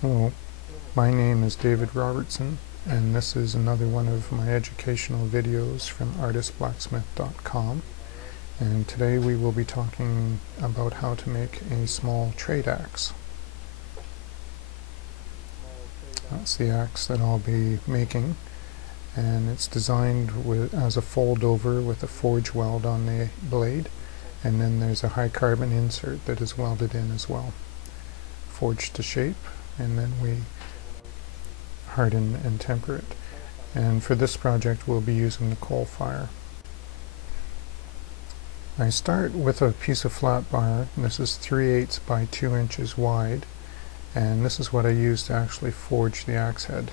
Hello, my name is David Robertson, and this is another one of my educational videos from artistblacksmith.com. And today we will be talking about how to make a small trade axe. That's the axe that I'll be making, and it's designed as a fold over with a forge weld on the blade, and then there's a high carbon insert that is welded in as well. Forged to shape, and then we harden and temper it. And for this project we'll be using the coal fire. I start with a piece of flat bar. This is 3/8 by 2 inches wide, and this is what I use to actually forge the axe head.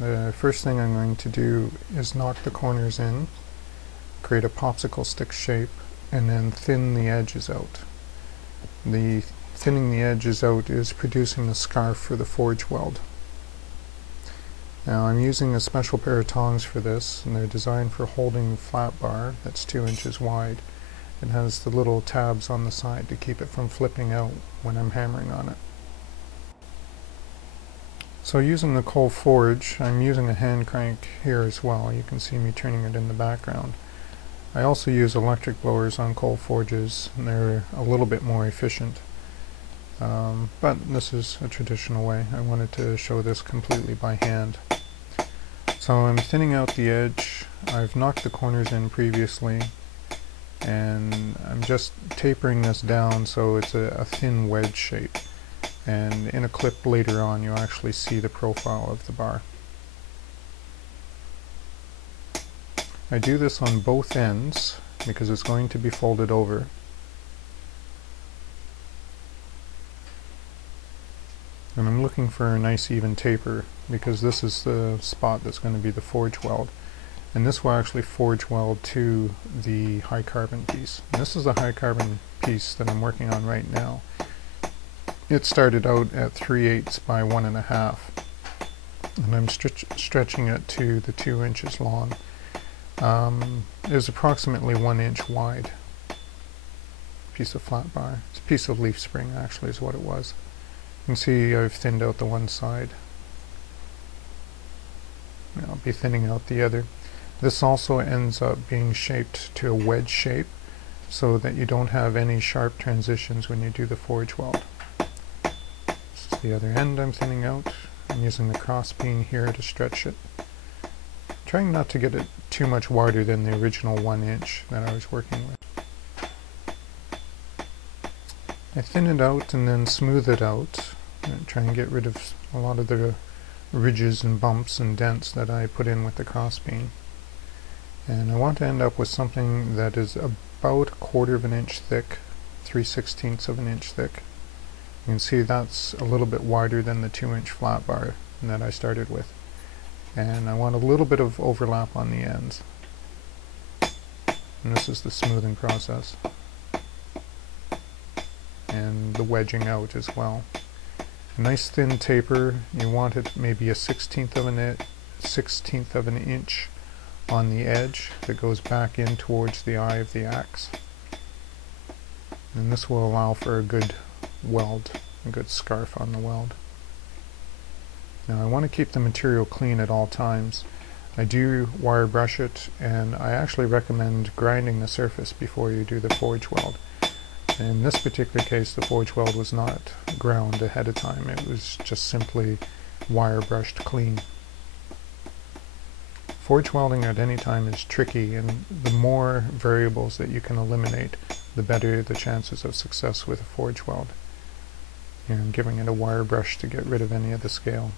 The first thing I'm going to do is knock the corners in, create a popsicle stick shape, and then thin the edges out. The thinning the edges out is producing the scarf for the forge weld. Now I'm using a special pair of tongs for this, and they're designed for holding flat bar that's 2 inches wide. It has the little tabs on the side to keep it from flipping out when I'm hammering on it. So using the coal forge, I'm using a hand crank here as well. You can see me turning it in the background. I also use electric blowers on coal forges, and they're a little bit more efficient. But this is a traditional way. I wanted to show this completely by hand. So I'm thinning out the edge. I've knocked the corners in previously, and I'm just tapering this down so it's a thin wedge shape. And in a clip later on you'll actually see the profile of the bar. I do this on both ends because it's going to be folded over. And I'm looking for a nice even taper because this is the spot that's going to be the forge weld. And this will actually forge weld to the high carbon piece. And this is the high carbon piece that I'm working on right now. It started out at 3/8 by 1.5, and I'm stretching it to the 2 inches long. It was approximately 1 inch wide. Piece of flat bar. It's a piece of leaf spring actually is what it was. You can see I've thinned out the one side. I'll be thinning out the other. This also ends up being shaped to a wedge shape so that you don't have any sharp transitions when you do the forge weld. This is the other end I'm thinning out. I'm using the cross peen here to stretch it. Trying not to get it too much wider than the original 1 inch that I was working with. I thin it out and then smooth it out, and try and get rid of a lot of the ridges and bumps and dents that I put in with the cross peen. And I want to end up with something that is about 1/4 of an inch thick, 3/16 of an inch thick. You can see that's a little bit wider than the 2 inch flat bar that I started with. And I want a little bit of overlap on the ends. And this is the smoothing process. And the wedging out as well. A nice thin taper. You want it maybe a 1/16 of an inch on the edge that goes back in towards the eye of the axe. And this will allow for a good weld, a good scarf on the weld. Now I want to keep the material clean at all times. I do wire brush it, and I actually recommend grinding the surface before you do the forge weld. In this particular case, the forge weld was not ground ahead of time. It was just simply wire brushed clean. Forge welding at any time is tricky, and the more variables that you can eliminate, the better the chances of success with a forge weld. And giving it a wire brush to get rid of any of the scale.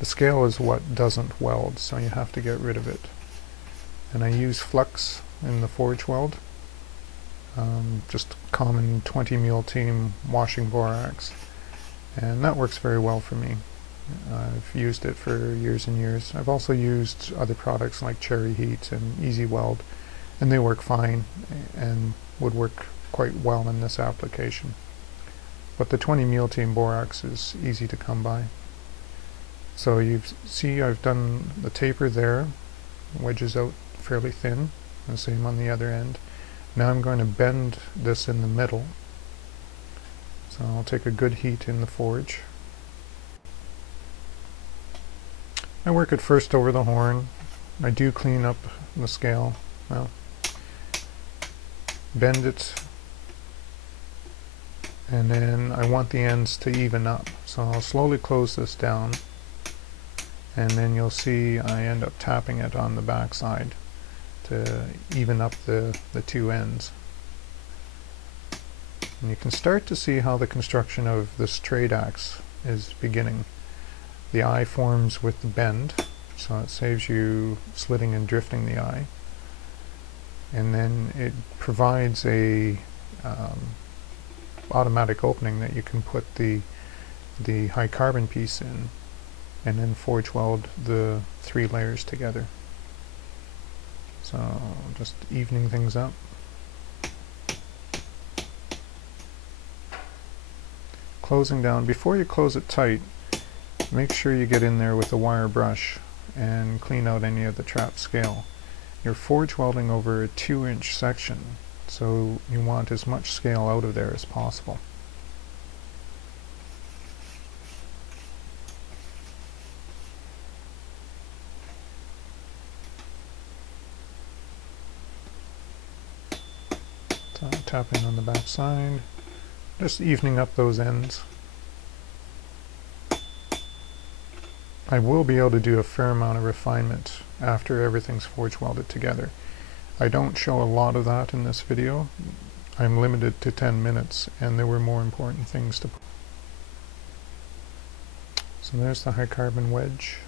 The scale is what doesn't weld, so you have to get rid of it. And I use flux in the forge weld. Just common 20 mil team washing borax, and that works very well for me. I've used it for years and years. I've also used other products like Cherry Heat and Easy Weld, and they work fine and would work quite well in this application. But the 20 mil team borax is easy to come by. So you see I've done the taper there, wedges out fairly thin, the same on the other end. Now I'm going to bend this in the middle So I'll take a good heat in the forge. I work it first over the horn. I do clean up the scale. Well, bend it, and then I want the ends to even up. So I'll slowly close this down, and then you'll see I end up tapping it on the back side to even up the two ends. And you can start to see how the construction of this trade axe is beginning. The eye forms with the bend, so it saves you slitting and drifting the eye. And then it provides a automatic opening that you can put the high carbon piece in, and then forge weld the 3 layers together. So just evening things up. Closing down. Before you close it tight, make sure you get in there with a wire brush and clean out any of the trapped scale. You're forge welding over a 2-inch section, so you want as much scale out of there as possible. So tapping on the back side, just evening up those ends. I will be able to do a fair amount of refinement after everything's forge welded together. I don't show a lot of that in this video. I'm limited to 10 minutes, and there were more important things to put. So there's the high carbon wedge.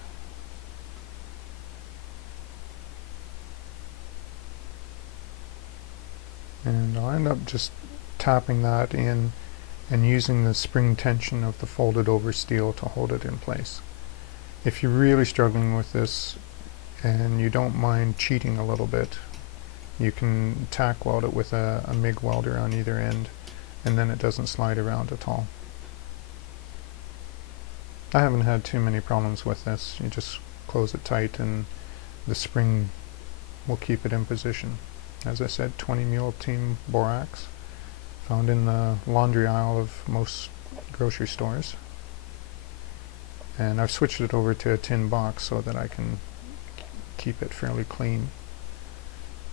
And I'll end up just tapping that in and using the spring tension of the folded over steel to hold it in place. If you're really struggling with this and you don't mind cheating a little bit, you can tack weld it with a MIG welder on either end, and then it doesn't slide around at all. I haven't had too many problems with this. You just close it tight and the spring will keep it in position. As I said, 20 mule team borax, found in the laundry aisle of most grocery stores. And I've switched it over to a tin box so that I can keep it fairly clean.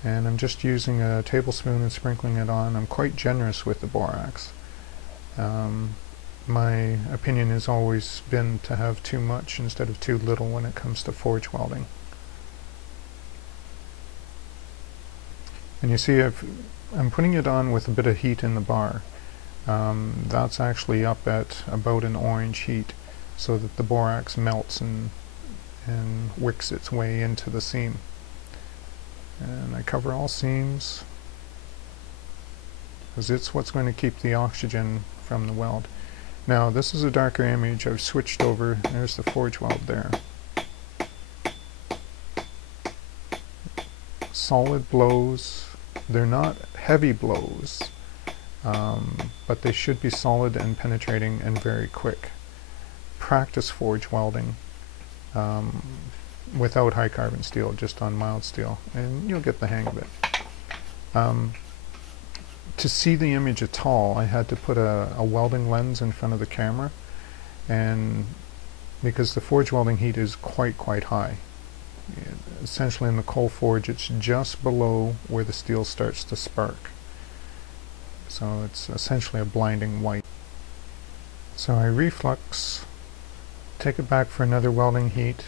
And I'm just using a tablespoon and sprinkling it on. I'm quite generous with the borax. My opinion has always been to have too much instead of too little when it comes to forge welding. And you see I'm putting it on with a bit of heat in the bar. That's actually up at about an orange heat, so that the borax melts and wicks its way into the seam. And I cover all seams, because it's what's going to keep the oxygen from the weld. Now this is a darker image. I've switched over. There's the forge weld there. Solid blows. They're not heavy blows, but they should be solid and penetrating and very quick. Practice forge welding without high carbon steel, just on mild steel, and you'll get the hang of it. To see the image at all, I had to put a welding lens in front of the camera, and because the forge welding heat is quite high. Essentially in the coal forge, it's just below where the steel starts to spark. So it's essentially a blinding white. So I reflux, take it back for another welding heat.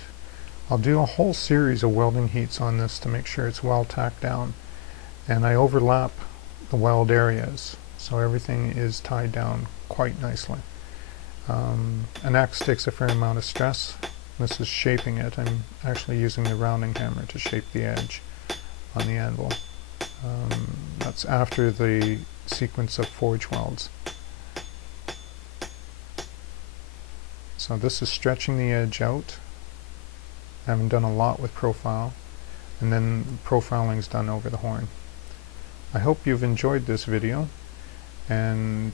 I'll do a whole series of welding heats on this to make sure it's well tacked down. And I overlap the weld areas, so everything is tied down quite nicely. An axe takes a fair amount of stress. This is shaping it. I'm actually using the rounding hammer to shape the edge on the anvil. That's after the sequence of forge welds. So this is stretching the edge out. I haven't done a lot with profile, and then profiling is done over the horn. I hope you've enjoyed this video, and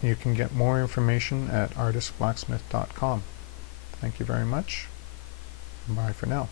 you can get more information at artistblacksmith.com. Thank you very much. Bye for now.